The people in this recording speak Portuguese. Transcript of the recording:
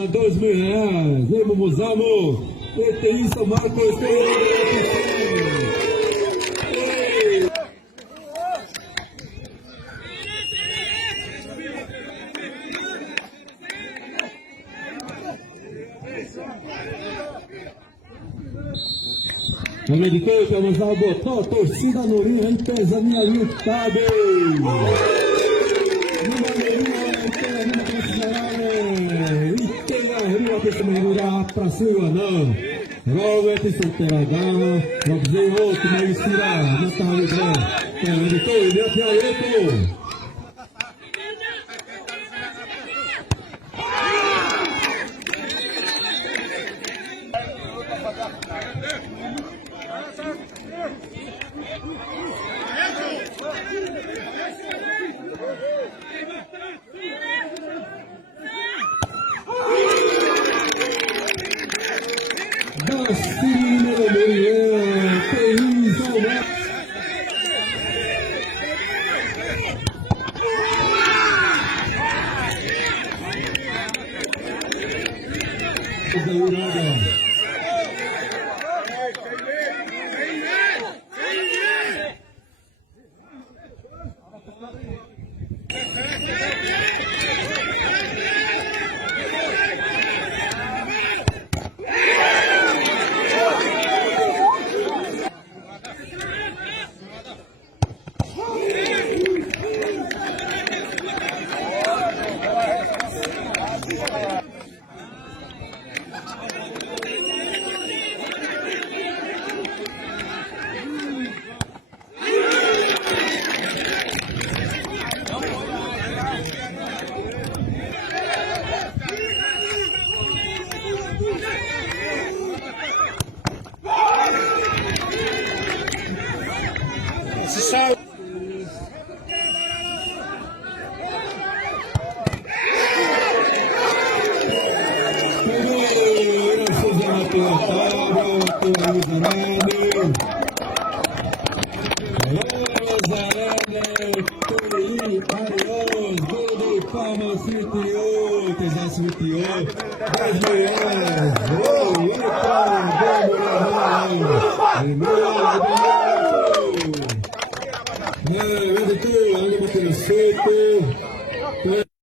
R$ 2.000. Vamos, Muzamo. Tem isso, Marcos. Vamos de queijo, vamos lá, botou a torcida no rio, hein, pesaninha lutado. E tem a rua que se melhorar pra cima, não. Robert solteira garra, vamos dizer outro, mas tira, não tá ligando. Vamos de queijo, meu piareto. Palmas, 28, já 28,